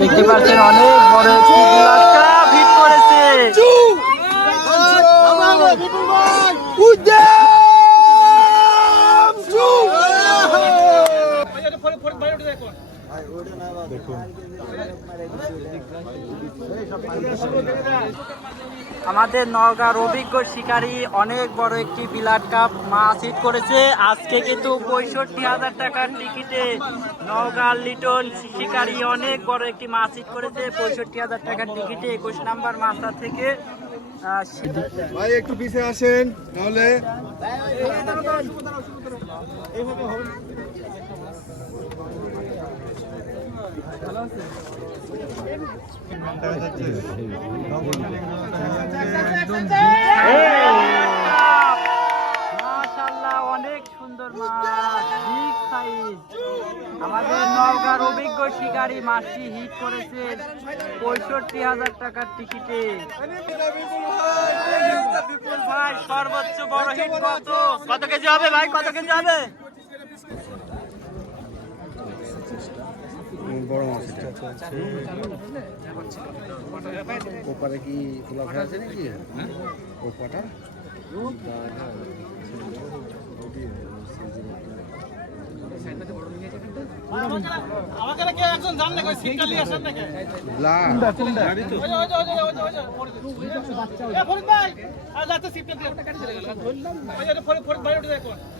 দেখতে পাচ্ছেন অনেক বড় একটি হিট করেছে? আমাদের নওগাঁর অভিজ্ঞ শিকারী অনেক বড় একটি বিলাট কাপ মাছ হিট করেছে। আজকে কিন্তু পঁয়ষট্টি হাজার টাকার টিকিটে নওগাঁ লিটন শিকারী অনেক বড় একটি মাছ হিট করেছে। পঁয়ষট্টি হাজার টাকার টিকিটে একুশ নাম্বার মাছটা থেকে আহ, ভাই একটু পিছিয়ে আসেন নাহলে অনেক সুন্দর আমাদের নওগাঁর অভিজ্ঞ শিকারী মাছটি হিট করেছে পঁয়ষট্টি হাজার টাকার টিকিটে সর্বোচ্চ বড় হিট কত? কত কেজি হবে ভাই? কত কেজি হবে? বড় মাছ ওপারে কি খোলা ফেলা আছে নাকি? ওপাটা? আমাকে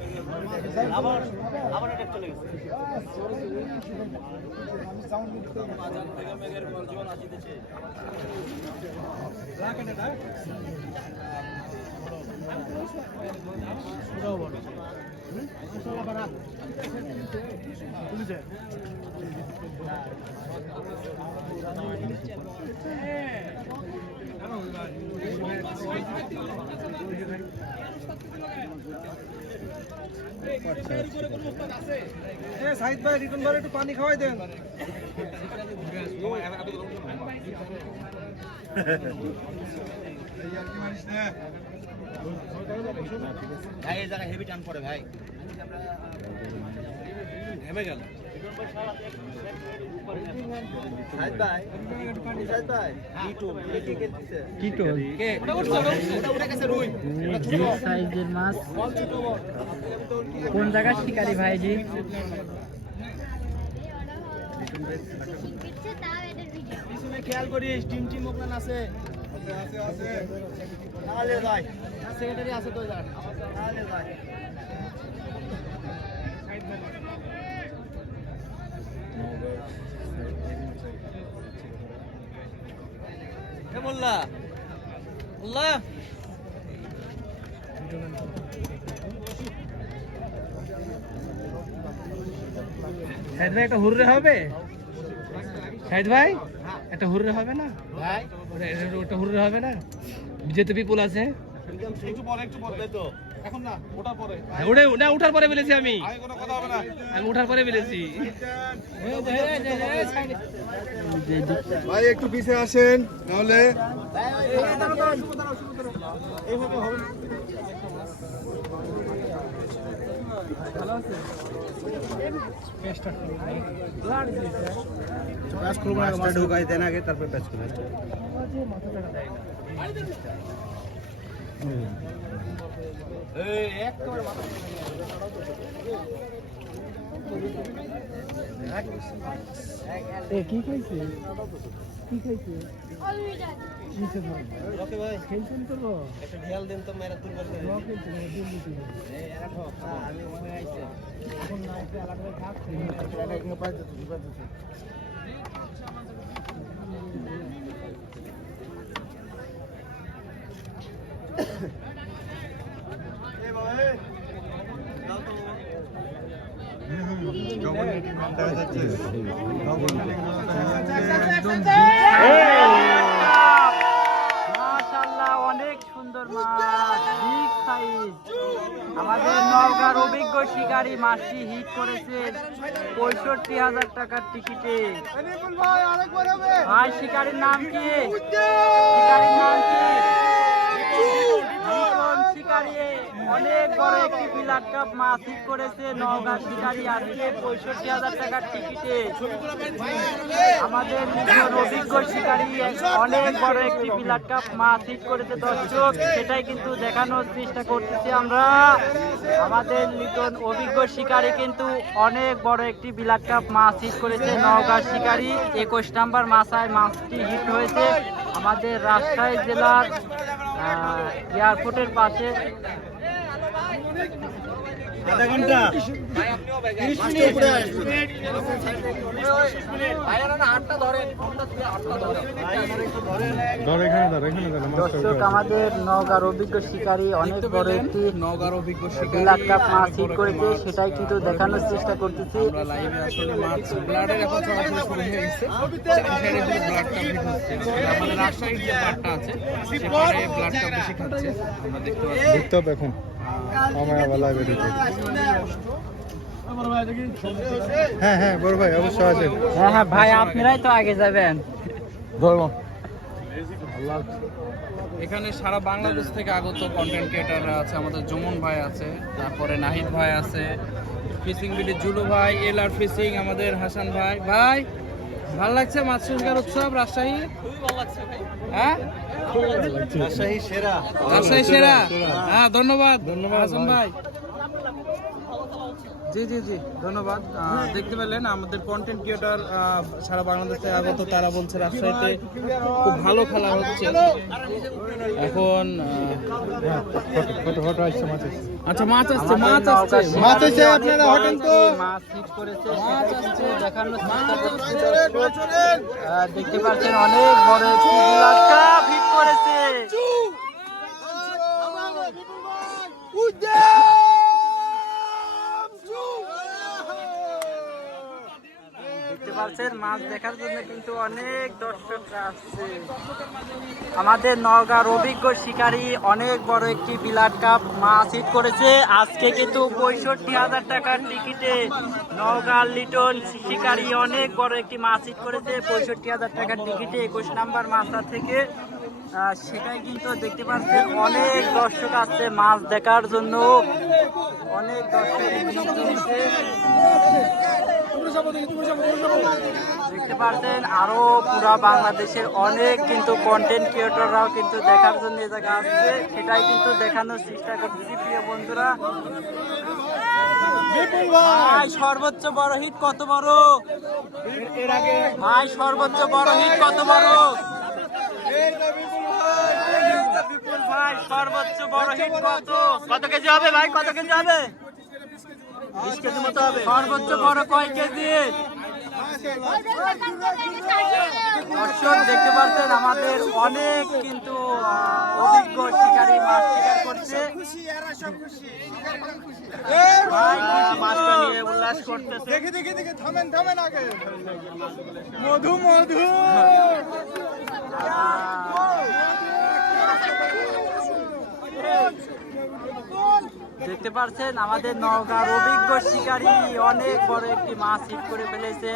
জানলে কই সিটটা নিয়ে আসেন নাকি লা ওই যে, ওই যে, ওই যে, ওই যে, ওই যে, ওই যে, ফরিদ। এ, ফরিদ ভাই, আর যাতে সিটটা দিয়ে একটা কাটি চলে উঠে যায় সাহিদ ভাই রিটন ভাই একটু পানি খাওয়াই দেন। ভাই এই জায়গায় হেভি টান পড়ে ভাই। হেমে গেল। সাইজের মাছ। কোন জায়গার শিকারি ভাইজি? খেয়াল করিস টিম টিম ওখানে আছে আছে শাহিদ ভাই একটা হুররে হবে? শাহিদ ভাই একটা হুররে হবে না? ভাই। ওটা- হুররে হবে না? বিজেতে বিপুল আছে। একটু পরে একটু পরে তো? এখন না ওটা পরে। ওটা না উঠার পরে বলেছি আমি। কোনো কথা হবে না। আমি উঠার পরে বলেছি। ভাই একটু পিছিয়ে আসেন নাহলে ঢুকাই দেন আগে তারপর প্যাচ করে কি খাইছে? কি খাইছে? ওকে ভাই খেলছেন তো একটা ঢেল দেন তো মেরা তুলবার করে আমি ওখানে আইছি মাশাআল্লাহ অনেক আমাদের নওগাঁর অভিজ্ঞ শিকারী মাসি হিট করেছে পঁয়ষট্টি হাজার টাকার টিকিটে। ভাই শিকারীর নাম কি? শিকারীর নাম কি? শিকারী অনেক বড় একটি বিলাট কাপ মাছ করেছে, নওগাঁ শিকারী আজকে পঁয়ষট্টি হাজার টাকার টিকিটে। আমাদের লিটন অভিজ্ঞ শিকারী অনেক বড় একটি বিলাট কাপ মাছ হিট করেছে, দর্শক, সেটাই কিন্তু দেখানোর চেষ্টা করতেছি আমরা। আমাদের লিটন অভিজ্ঞ শিকারী কিন্তু অনেক বড় একটি বিলাট কাপ মাছ করেছে, নওগাঁ শিকারী। একুশ নাম্বার মাছায় মাছটি হিট হয়েছে। আমাদের রাজশাহী জেলার এয়ারপোর্টের পাশে। আধা ঘণ্টা। ধর এখানে ধর এখানে ধর দর্শক আমাদের নওগাঁর অভিজ্ঞ শিকারী অনেক বড় একটি নগার অভিজ্ঞ বিলাট কাপ মাছ হিট করেছে সেটাই কিন্তু দেখানোর চেষ্টা করতেছি। দেখতে হবে এখন। হ্যাঁ হ্যাঁ বড় ভাই অবশ্যই আছেন হ্যাঁ হ্যাঁ ভাই আপনারাই তো আগে যাবেন। ধর্ম। এখানে সারা বাংলাদেশ থেকে আগত কন্টেন্ট ক্রিয়েটাররা আছে আমাদের জমন ভাই আছে তারপরে নাহিদ ভাই আছে ফিশিং বিডি জুলু ভাই এল আর ফিশিং আমাদের হাসান ভাই। ভাই ভালো লাগছে মাছ শিকার উৎসব রাজশাহী? হ্যাঁ? রাজশাহী সেরা। রাজশাহী সেরা? হ্যাঁ ধন্যবাদ। ধন্যবাদ হাসান ভাই। জি জি জি ধন্যবাদ দেখতে পেলেন আমাদের কন্টেন্ট ক্রিয়েটর সারা বাংলাদেশে আগত তারা বলছে রাজশাহীতে খুব ভালো খেলা হচ্ছে এখন ফটো ফটো আসছে মাছ আসছে। আচ্ছা মাছ আসছে মাছ আসছে মাছ অনেক আপনারা হটেন তো। মাছ হিট করেছে সেটাই কিন্তু দেখানোর চেষ্টা। আহ, দেখতে পাচ্ছেন অনেক বড় একটি হিট করেছে পাচ্ছেন মাছ দেখার জন্য কিন্তু অনেক দর্শকরা আসছে। আমাদের নওগাঁর অভিজ্ঞ শিকারী অনেক বড় একটি বিলাট কাপ মাছ হিট করেছে। আজকে কিন্তু পঁয়ষট্টি হাজার টাকার টিকিটে নওগাঁ লিটন শিকারী অনেক বড় একটি মাছ হিট করেছে। পঁয়ষট্টি হাজার টাকার টিকিটে একুশ নাম্বার মাছটা থেকে। সেটাই কিন্তু দেখতে পাচ্ছেন অনেক দর্শক আসছে মাছ দেখার জন্য। অনেক দর্শক। দেখতে পাচ্ছেন আরও পুরা বাংলাদেশের অনেক কিন্তু কন্টেন্ট ক্রিয়েটররাও কিন্তু দেখার জন্য এই জায়গা আসছে। সেটাই কিন্তু দেখানোর চেষ্টা করছি প্রিয় বন্ধুরা। সর্বোচ্চ বড় হিট কত বড়? ভাই সর্বোচ্চ বড় হিট কত বড়? সর্বোচ্চ বড় হিট কত? কত কেজি হবে ভাই? কত কেজি হবে? সর্বোচ্চ বড় কয় কেজি? দর্শক দেখতে পাচ্ছেন আমাদের অনেক কিন্তু আহ, অভিজ্ঞ শিকারী মাছ শিকার করছে। মাছটা নিয়ে উল্লাস করতেছে। দেখে দেখে দেখে থামেন থামেন আগে। মধু মধু। দেখতে পারছেন আমাদের নওগাঁর অভিজ্ঞ শিকারী অনেক বড় একটি মাছ হিট করে ফেলেছে।